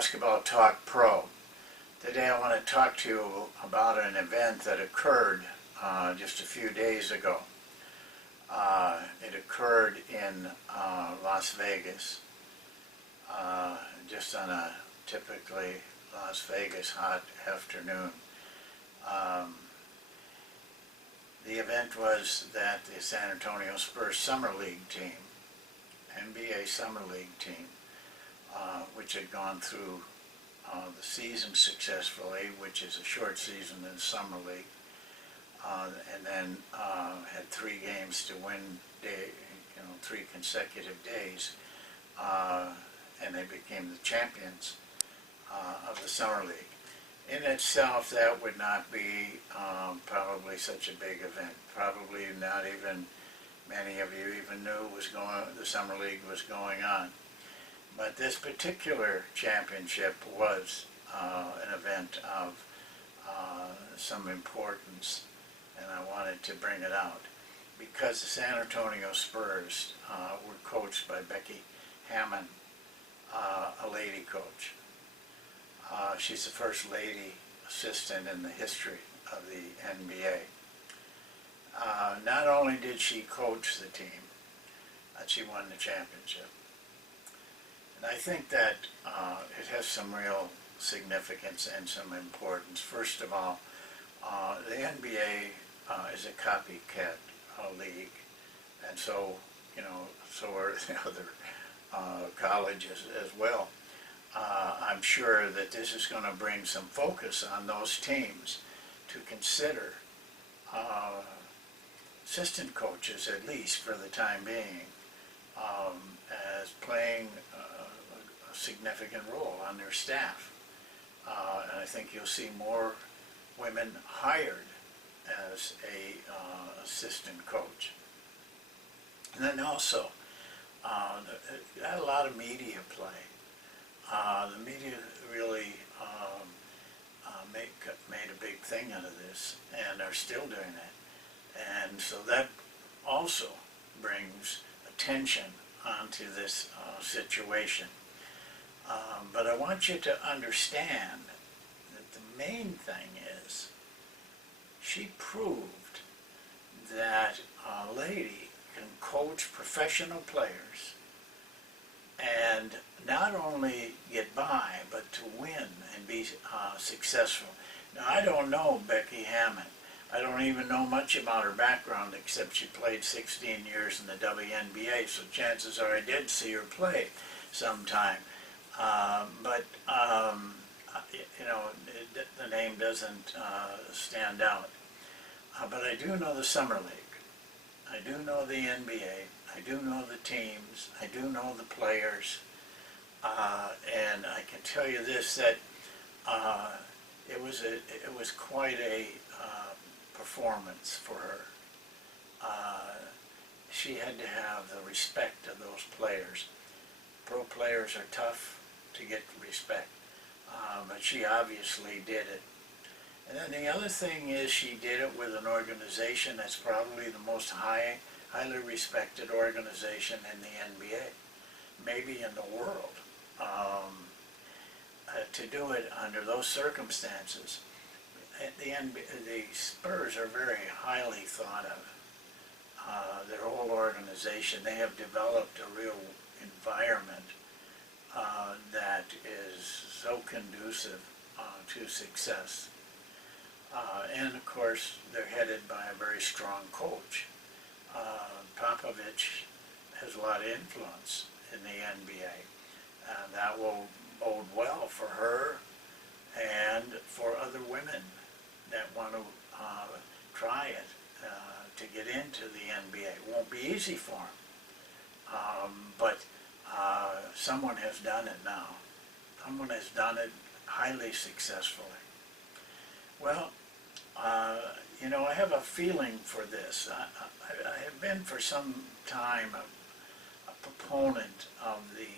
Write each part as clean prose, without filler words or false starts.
Basketball Talk Pro. Today I want to talk to you about an event that occurred just a few days ago. It occurred in Las Vegas, just on a typically Las Vegas hot afternoon. The event was that the San Antonio Spurs Summer League team, NBA Summer League team, which had gone through the season successfully, which is a short season in the Summer League, and then had 3 games to win, 3 consecutive days, and they became the champions of the Summer League. In itself, that would not be probably such a big event. Probably not even many of you even knew the Summer League was going on. But this particular championship was an event of some importance, and I wanted to bring it out because the San Antonio Spurs were coached by Becky Hammon, a lady coach. She's the first lady assistant in the history of the NBA. Not only did she coach the team, but she won the championship. And I think that it has some real significance and some importance. First of all, the NBA is a copycat league, and so are the other colleges as well. I'm sure that this is going to bring some focus on those teams to consider assistant coaches, at least for the time being, as playing a significant role on their staff. And I think you'll see more women hired as a assistant coach. And then also, had a lot of media play. The media really made a big thing out of this, and are still doing it. And so that also brings attention onto this situation. But I want you to understand that the main thing is she proved that a lady can coach professional players and not only get by, but to win and be successful. Now, I don't know Becky Hammon. I don't even know much about her background, except she played 16 years in the WNBA, so chances are I did see her play sometime. But the name doesn't stand out. But I do know the Summer League. I do know the NBA. I do know the teams. I do know the players. And I can tell you this, that it was quite a performance for her. She had to have the respect of those players. Pro players are tough to get respect, but she obviously did it. And then the other thing is she did it with an organization that's probably the most highly respected organization in the NBA, maybe in the world. To do it under those circumstances, the Spurs are very highly thought of. Their whole organization, they have developed a real environment that is so conducive to success. And of course, they're headed by a very strong coach. Popovich has a lot of influence in the NBA, and that will bode well for her and for other women that want to try it to get into the NBA. It won't be easy for them, but someone has done it now. Someone has done it highly successfully. Well, I have a feeling for this. I have been for some time a proponent of the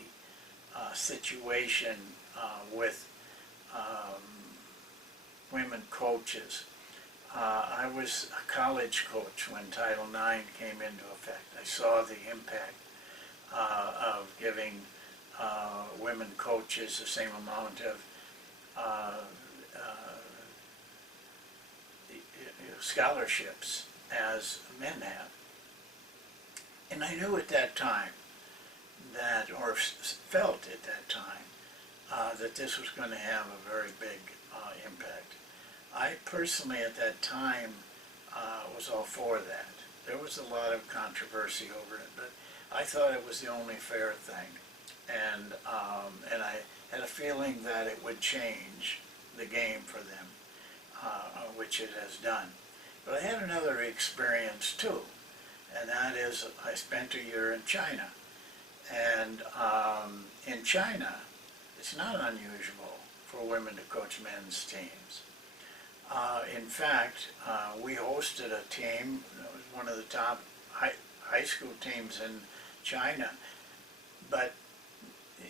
situation with women coaches. I was a college coach when Title IX came into effect. I saw the impact of giving women coaches the same amount of uh, scholarships as men have. And I knew at that time that, or felt at that time, that this was going to have a very big impact. I personally at that time was all for that. There was a lot of controversy over it, but I thought it was the only fair thing. And I had a feeling that it would change the game for them, which it has done. But I had another experience too, and that is I spent a year in China. And in China, it's not unusual for women to coach men's teams. In fact, we hosted a team that was one of the top high school teams in China, but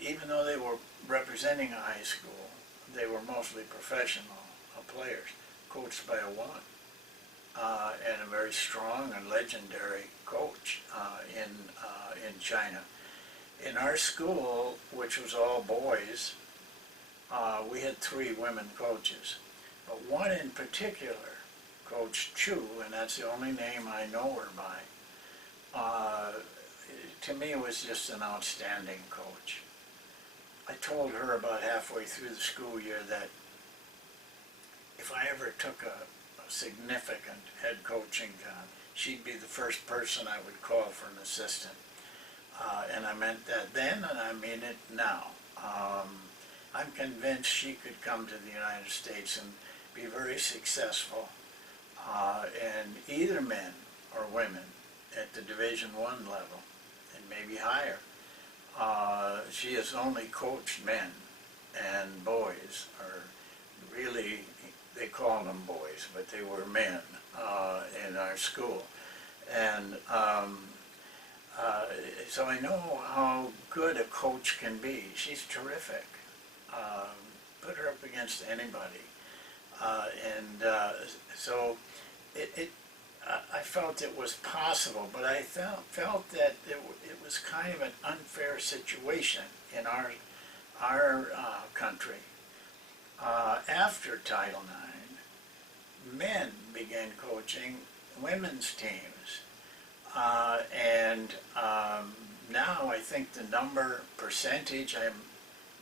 even though they were representing a high school, they were mostly professional players, coached by a woman, and a very strong and legendary coach in China. In our school, which was all boys, we had 3 women coaches, but one in particular, Coach Chu, and that's the only name I know her by, to me was just an outstanding coach. I told her about halfway through the school year that if I ever took a significant head coaching job, she'd be the first person I would call for an assistant. And I meant that then, and I mean it now. I'm convinced she could come to the United States and be very successful, and either men or women at the Division I level, and maybe higher. She has only coached men, and boys are really, they call them boys, but they were men in our school. And so I know how good a coach can be. She's terrific. Put her up against anybody. So I felt it was possible, but I felt that it was kind of an unfair situation in our country. After Title IX, men began coaching women's teams. Now I think the percentage, I'm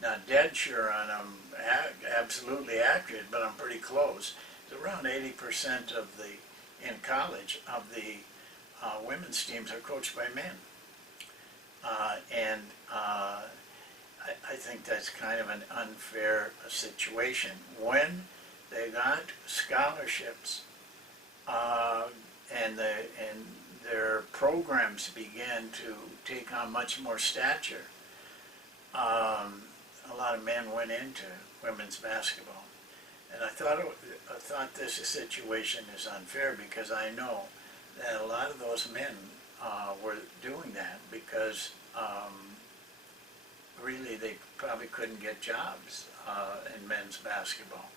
not dead sure on them absolutely accurate, but I'm pretty close. It's around 80% of in college of the women's teams are coached by men. I think that's kind of an unfair situation. When they got scholarships and their programs began to take on much more stature, a lot of men went into women's basketball. And I thought this situation is unfair because I know that a lot of those men were doing that because really they probably couldn't get jobs in men's basketball.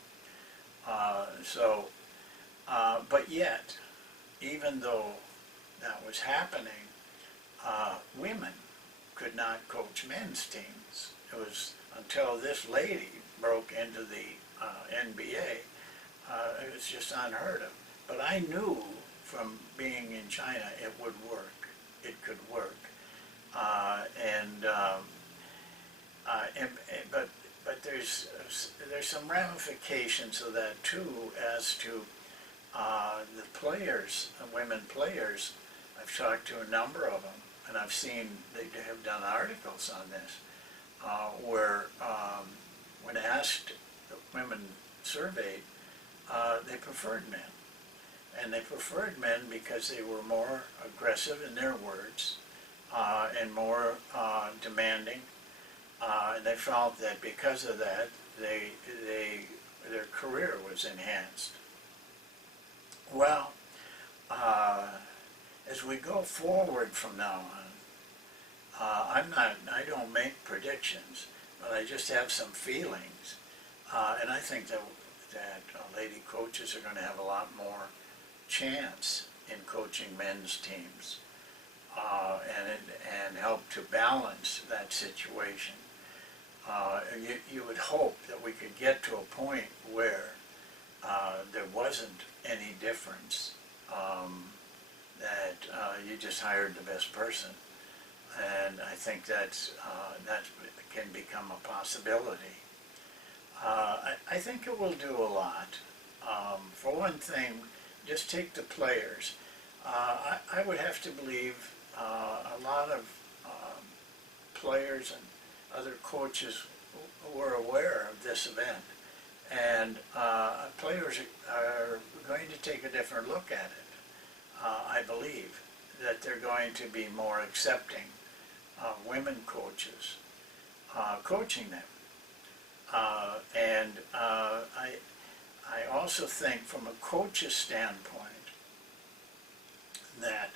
But yet, even though that was happening, women could not coach men's teams. It was until this lady broke into the NBA, it was just unheard of. But I knew from being in China it would work. It could work. But there's some ramifications of that too, as to the players, women players. I've talked to a number of them, and I've seen they have done articles on this, where when asked, the women surveyed, they preferred men. And they preferred men because they were more aggressive in their words and more demanding. And they felt that because of that, their career was enhanced. Well, as we go forward from now on, I don't make predictions, but I just have some feelings. And I think that lady coaches are going to have a lot more chance in coaching men's teams and help to balance that situation. you would hope that we could get to a point where there wasn't any difference, that you just hired the best person. And I think that can become a possibility. I think it will do a lot. For one thing, just take the players. I would have to believe a lot of players and other coaches were aware of this event, and players are going to take a different look at it. I believe that they're going to be more accepting of women coaches coaching them. I also think from a coach's standpoint that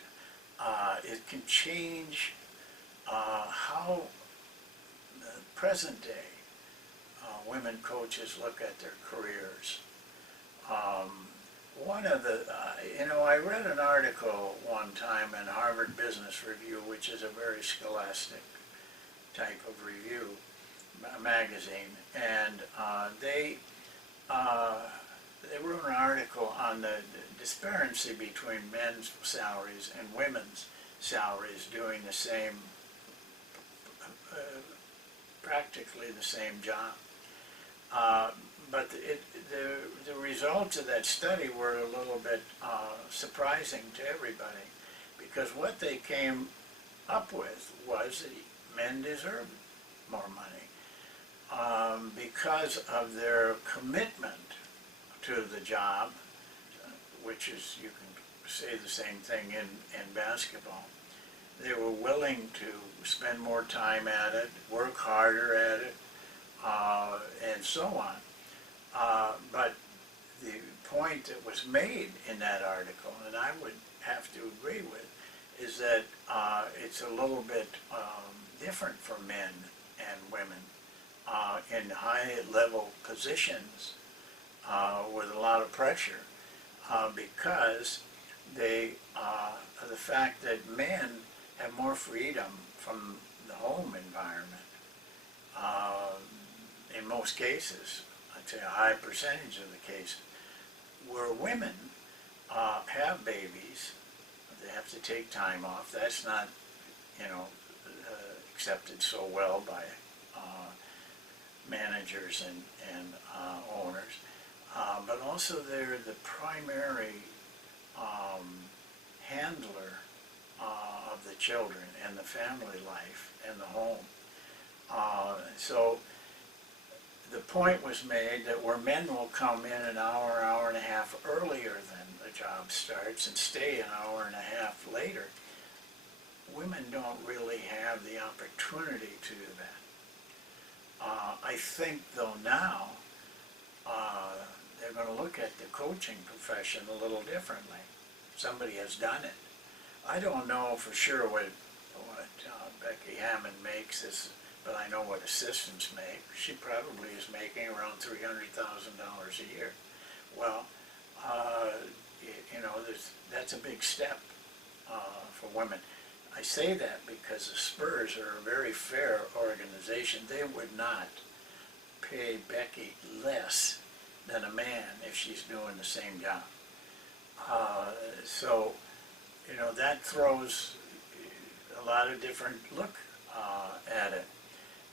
it can change how the present day women coaches look at their careers. One of the, I read an article one time in Harvard Business Review, which is a very scholastic type of review magazine, and they wrote an article on the disparity between men's salaries and women's salaries doing the same, practically the same job. But the results of that study were a little bit surprising to everybody, because what they came up with was that men deserve more money because of their commitment to the job, which is, you can say the same thing in basketball. They were willing to spend more time at it, work harder at it, and so on. But the point that was made in that article, and I would have to agree with, is that it's a little bit different for men and women in high-level positions with a lot of pressure because the fact that men have more freedom from the home environment. In most cases, I'd say a high percentage of the cases, where women have babies, they have to take time off. That's not, accepted so well by managers and owners. But also they're the primary handler of the children and the family life and the home. So the point was made that where men will come in an hour, hour and a half earlier than the job starts and stay an hour and a half later, women don't really have the opportunity to do that. I think, though, now they're going to look at the coaching profession a little differently. Somebody has done it. I don't know for sure what Becky Hammon makes, but I know what assistants make. She probably is making around $300,000 a year. Well, that's a big step for women. I say that because the Spurs are a very fair organization. They would not pay Becky less than a man if she's doing the same job. So, that throws a lot of different look at it.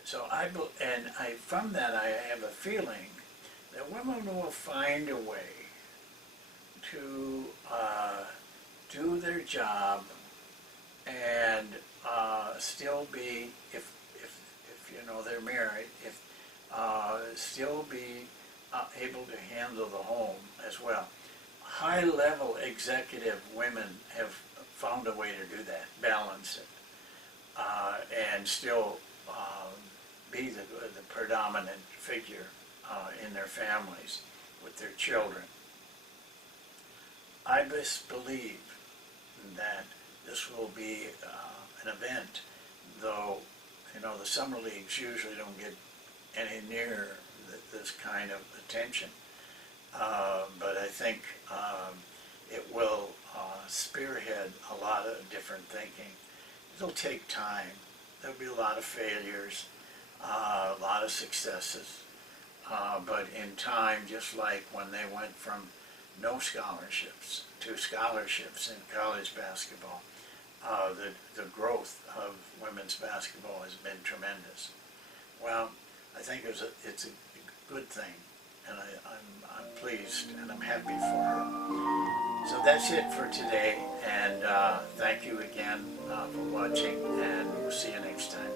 So from that I have a feeling that women will find a way to do their job and still be, if they're married, still be able to handle the home as well. High-level executive women have found a way to do that, balance it, and still be the predominant figure in their families with their children. I just believe that this will be an event, though the summer leagues usually don't get any near this kind of attention. But I think it will spearhead a lot of different thinking. It'll take time. There'll be a lot of failures. a lot of successes. But in time, just like when they went from no scholarships to scholarships in college basketball, the growth of women's basketball has been tremendous. Well, I think it's a good thing, and I'm pleased and I'm happy for her. So that's it for today, and thank you again for watching, and we'll see you next time.